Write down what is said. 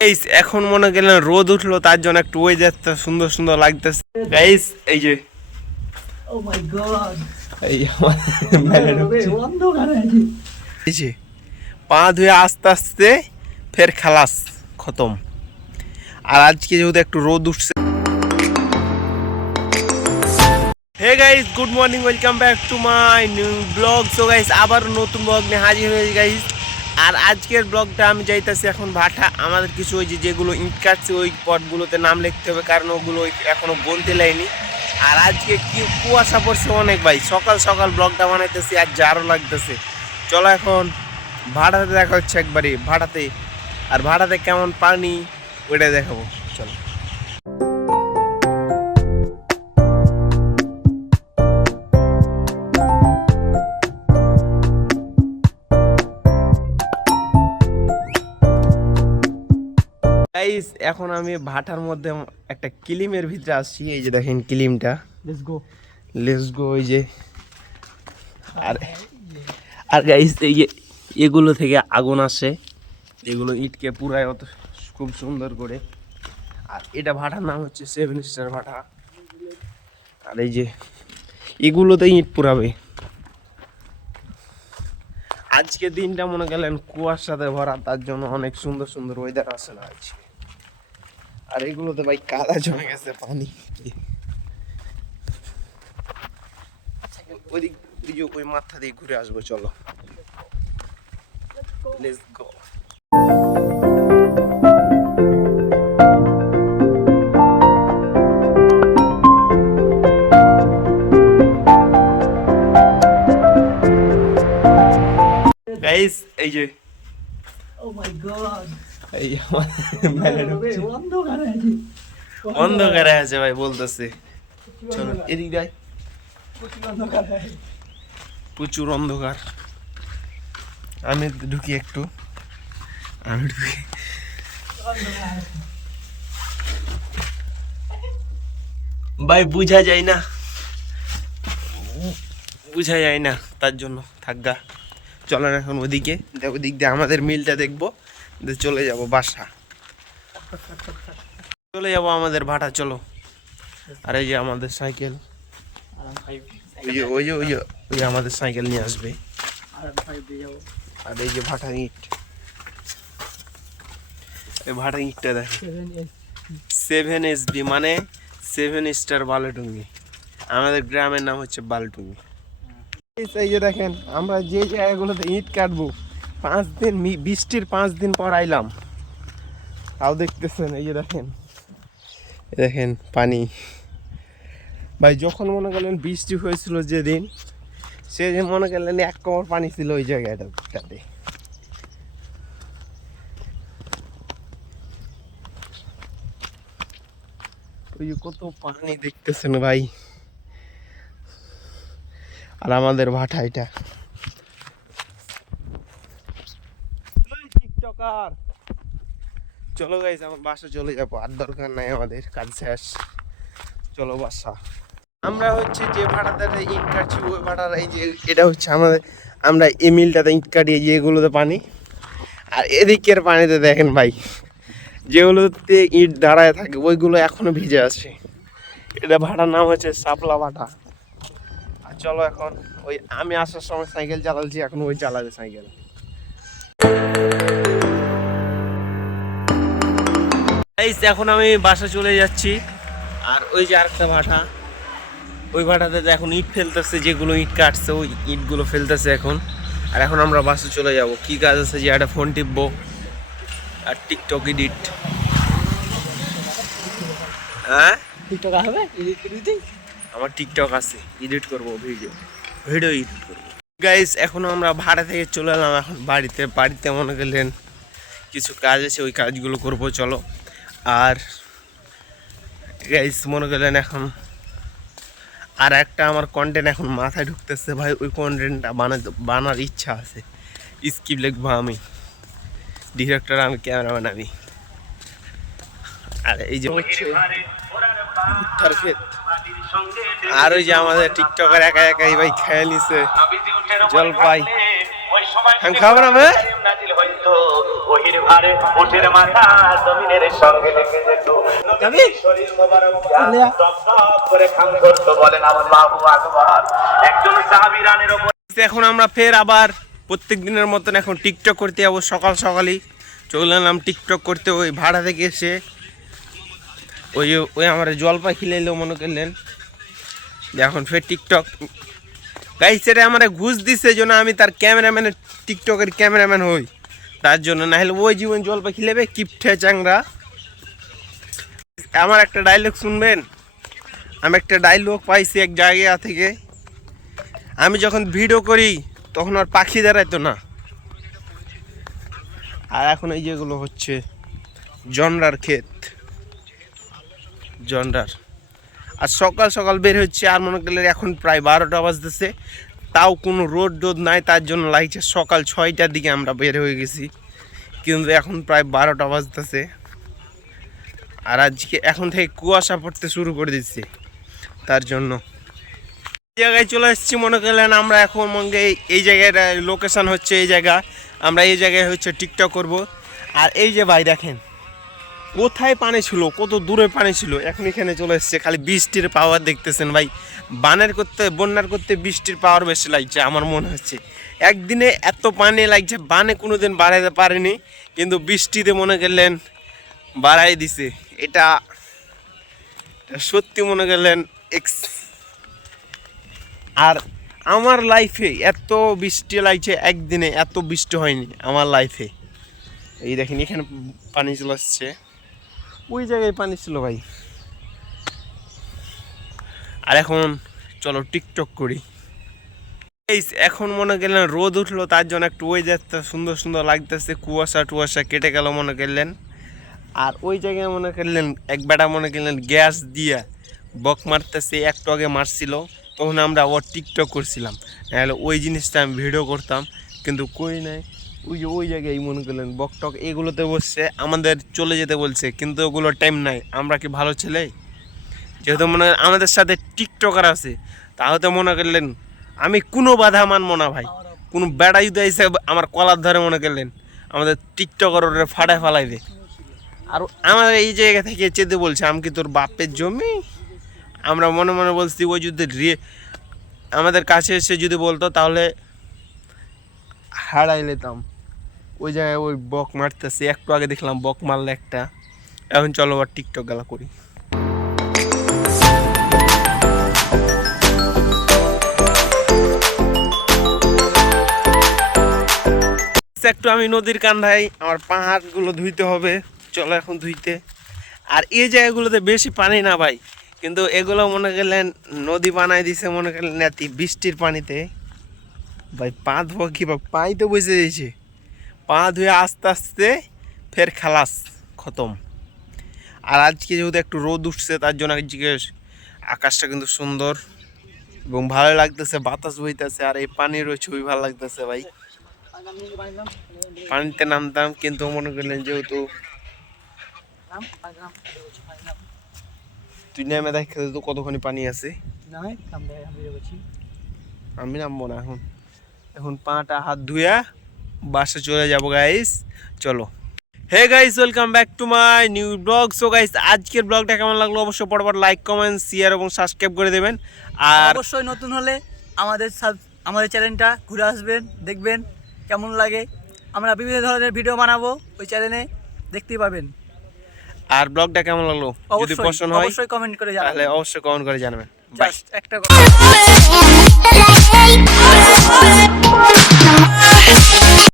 Guys এখন মনে গেলেন রোদ উঠলো, তার জন্য একটু ওয়েদারটা সুন্দর সুন্দর লাগতেছে। গাইস এই যে ও মাই গড, এই এই যে পা ধুয়ে আস্তে আস্তে ফের খালাস খতম। আর আজকে যেহেতু একটু রোদ উঠছে। Hey guys, good morning, welcome back to my new blog. So guys আবার নতুন ব্লগ নিয়ে হাজির হয়েছে গাইস। আর আজকের ব্লগটা আমি যাইতেছি এখন ভাটা। আমাদের কিছু ওই যেগুলো ইট কাটছে ওই পটগুলোতে নাম লিখতে হবে, কারণ ওগুলো এখনো বলতে লাইনি। আর আজকে কি কুয়াশা পড়ছে অনেক ভাই, সকাল সকাল ব্লগটা বানাইতেছি আর জারও লাগতেছে। চলো এখন ভাড়াতে দেখা হচ্ছে একবারই ভাড়াতে। আর ভাড়াতে কেমন পানি ওইটা দেখাবো, চলো। গাইস এখন আমি ভাটার মধ্যে একটা কিলিমের ভিতরে আসছি। এই যে দেখেন কিলিমটা, লেটস গো। ওই যে আর গাইস এই যে এগুলো থেকে আগুন আসে, এগুলো ইটকে পুরায় অত খুব সুন্দর করে। আর এটা ভাটার নাম হচ্ছে 7 স্টার ভাটা। আর এই যে এগুলোতে ইট পুরাবে। আজকে দিনটা মনে গেলেন কুয়ার সাথে ভরা, তার জন্য অনেক সুন্দর সুন্দর ওয়েদার আসে না আজকে। আর এগুলোতে ভাই কাদা জমে গেছে পানি। ওইদিক ওই মাথা দিয়ে ঘুরে আসবো, চলো লেটস গো। গাইস এই যে ও মাই গড, এই অন্ধকার আছে, অন্ধকারে আছে ভাই বলতেছে। চলো এদিক যাই, প্রচুর অন্ধকার। আমি ঢুকি একটু, আমি ঢুকি। ভাই বুঝা যায় না, বুঝা যায় না, তার জন্য থাকগা। চলেন এখন ওদিকে, ওদিক দিয়ে আমাদের মিলটা দেখবো, চলে যাব বাসা, চলে যাব আমাদের ভাটা, চলো। আর এই যে আমাদের সাইকেল, ওই যে আমাদের সাইকেল নিয়ে আসবে। আর এই যে ভাটা ইট, এই ভাটা ইটটা দেখ, 7 SB মানে 7 স্টার বালুটুঙ্গি। আমাদের গ্রামের নাম হচ্ছে বালুটুঙ্গি। এই যে দেখেন আমরা যে জায়গাগুলোতে ইট কাটবো, 5 দিন বৃষ্টির 5 দিন পর আইলাম, তাও দেখতেছেন। এই যে দেখেন, দেখেন পানি ভাই। যখন মনে করলেন বৃষ্টি হয়েছিল যেদিন, সেদিন মনে করলেন 1 কোমর পানি ছিল ওই জায়গাটাতে। ওই যে কত পানি দেখতেছেন ভাই। আর আমাদের ভাটা এটা। টিকটকার, চলো গাইস আমার বাসা চলে যাবো, আর দরকার নাই, আমাদের কাজ শেষ, চলো বাসা। আমরা হচ্ছে যে ভাড়াতে ইট কাটছি ওই ভাড়ার, এই যে এটা হচ্ছে আমাদের, আমরা এই মিলটাতে ইট কাটি, এই যে এগুলোতে পানি। আর এদিকের পানিতে দেখেন ভাই, যেগুলোতে ইট দাঁড়ায় থাকে ওইগুলো এখনো ভিজে আছে। এটা ভাড়ার নাম হচ্ছে শাপলা ভাটা। আর চলো এখন ওই আমি আসার সময় সাইকেল চালাচ্ছি, এখন ওই চালাবে সাইকেল। এখন আমি বাসা চলে যাচ্ছি। আর ওই যে আরেকটা ভাটা, ওই ভাটাতে এখন ইট ফেলতেছে, যেগুলো ইট কাটছে ওই ইটগুলো ফেলতেছে এখন। আর এখন আমরা বাসে চলে যাব, কি কাজ আছে যে একটা ফোন টিপবো আর টিকটক এডিট। হ্যাঁ টিকটক হবে, এডিট করে দিই। আমার টিকটক আছে, এডিট করবো, ভিডিও এডিট করবো। গাইস এখন আমরা ভাড়া থেকে চলে এলাম এখন বাড়িতে মনে করলেন কিছু কাজ আছে, ওই কাজগুলো করবো, চলো। আর গাইস মনে করলেন এখন আর একটা আমার কন্টেন্ট এখন মাথায় ঢুকতেছে ভাই, ওই কন্টেন্টটা বানার ইচ্ছা আছে। স্ক্রিপ্ট লিখবো আমি, ডিরেক্টর আমি, ক্যামেরাম্যান আমি। আর এই যে হচ্ছে ভুট্টার ক্ষেত। আর ওই যে আমাদের টিকটকার একা একাই ভাই খেয়ে নিছে জলপাই। আমি খাবো না ভাই, কিন্তু ওহির ভারে উটের মাথা জমিনের সঙ্গে লেগে যেত। নবীর শরীর মোবারক টপ টপ করে খাম করতো, বলেন আল্লাহু আকবার। একজন সাহাবী রানের উপর। এখন আমরা ফের আবার প্রত্যেক দিনের মতন এখন টিকটক করতে যাবো। সকাল সকালই চলে এলাম টিকটক করতে। ওই ভাড়া থেকে এসে ওই আমার জলপাই খিলাইলেও মনে করলেন যে এখন ফের টিকটক গাইস। সেটা আমার ঘুষ দিচ্ছে জন্য আমি তার ক্যামেরাম্যানের টিকটকের ক্যামেরাম্যান হই, তার জন্য। না হলে ওই জীবন জলপাই খিলেবে কিপঠে চাংরা। আমার একটা ডায়লগ শুনবেন। আমি একটা ডায়লগ পাইছি এক জায়গা থেকে। আমি যখন ভিডিও করি তখন আর পাখি দাঁড়াইতো না। আর এখন এই যেগুলো হচ্ছে জনরার ক্ষেত, জনরার। আর সকাল সকাল বের হচ্ছে, আর মনে করলে এখন প্রায় 12টা বাজতেছে, তাও কোনো রোদ টোদ নাই। তার জন্য লাগছে সকাল 6টার দিকে আমরা বের হয়ে গেছি, কিন্তু এখন প্রায় 12টা বাজতেছে। আর আজকে এখন থেকে কুয়াশা পড়তে শুরু করে দিচ্ছে, তার জন্য জায়গায় চলে এসেছি। মনে করলেন আমরা এখন মনে এই জায়গায় লোকেশন হচ্ছে এই জায়গা, আমরা এই জায়গায় হচ্ছে টিকটক করব। আর এই যে ভাই দেখেন কোথায় পানি ছিল, কত দূরে পানি ছিল, এখন এখানে চলে এসছে। খালি বৃষ্টির পাওয়ার দেখতেছেন ভাই। বন্যার করতে বৃষ্টির পাওয়ার বেশি লাগছে আমার মনে হচ্ছে। একদিনে এত পানি লাগছে, বানে কোনো দিন বাড়াইতে পারেনি, কিন্তু বৃষ্টিতে মনে করলেন বাড়াই দিছে। এটা সত্যি মনে করলেন আর আমার লাইফে এত বৃষ্টি লাগছে, একদিনে এত বৃষ্টি হয়নি আমার লাইফে। এই দেখেন এখানে পানি চলে আসছে, ওই জায়গায় পানি ছিল ভাই। আর এখন চলো টিকটক করি। এখন মনে করলেন রোদ উঠলো, তার জন্য একটু ওয়েদারটা সুন্দর সুন্দর লাগতেছে। কুয়াশা টুয়াশা কেটে গেল মনে করলেন। আর ওই জায়গায় মনে করলেন এক বেটা মনে করলেন গ্যাস দিয়ে বক মারতেছে, একটু আগে মারছিল, তখন আমরা ওর টিকটক করছিলাম। নাহলে ওই জিনিসটা আমি ভিডিও করতাম, কিন্তু কই নাই। ওই জায়গায় মনে করলেন বকটক এগুলোতে বসছে, আমাদের চলে যেতে বলছে, কিন্তু ওগুলোর টাইম নাই। আমরা কি ভালো ছেলে? যেহেতু মনে আমাদের সাথে টিকটকার আছে, তাহলে মনে করলেন আমি কোনো বাধা মানবো না ভাই। কোনো বেড়া যদি এসে আমার কলার ধরে মনে করলেন আমাদের টিকটকার ওরে ফাটায় ফালাইবে। আর আমার এই জায়গা থেকে চেতে বলছে আমি কি তোর বাপের জমি? আমরা মনে মনে বলছি ওই যদি আমাদের কাছে এসে যদি বলতো তাহলে হারাই নিতাম। ওই জায়গায় ওই বক মারতেছে, একটু আগে দেখলাম বক মারলে একটা। এখন চলো আবার টিকটক গেলা করি। একটু আমি নদীর কান্ধায়, আমার পাহাড়গুলো ধুইতে হবে, চলো এখন ধুইতে। আর এই জায়গাগুলোতে বেশি পানি না ভাই, কিন্তু এগুলো মনে করলেন নদী বানাই দিছে মনে করলেন এত বৃষ্টির পানিতে। ভাই পা ধোয়া কি বা পাই তো বসে দিয়েছে, পা ধুয়ে আস্তে আস্তে ফের খালাস খতম। আর আজকে যেহেতু একটু রোদ উঠছে, তার জন্য আজকে আকাশটা কিন্তু সুন্দর এবং ভালো লাগতেছে, বাতাস বইতেছে। আর এই পানির ওই ছবি ভালো লাগতেছে ভাই। পানিতে নামতাম, কিন্তু মনে করলেন যেহেতু তুই নেমে দেখতে তো কতখানি পানি আছে। আমি নামবো না এখন, এখন পাটা হাত ধুয়া বাসে চলে যাবো গাইস। চলো hey guys, welcome back to my new blog. So guys আজকের ব্লগটা কেমন লাগলো অবশ্যই পরপর লাইক কমেন্ট শেয়ার এবং সাবস্ক্রাইব করে দেবেন। আর অবশ্যই নতুন হলে আমাদের চ্যানেলটা ঘুরে আসবেন, দেখবেন কেমন লাগে। আমরা বিভিন্ন ধরনের ভিডিও বানাবো ওই চ্যানেলে, দেখতেই পাবেন। আর ব্লগটা কেমন লাগলো যদি পছন্দ হয় অবশ্যই কমেন্ট করে জানাবেন, তাহলে অবশ্যই কমেন্ট করে জানাবেন। জাস্ট একটা কথা।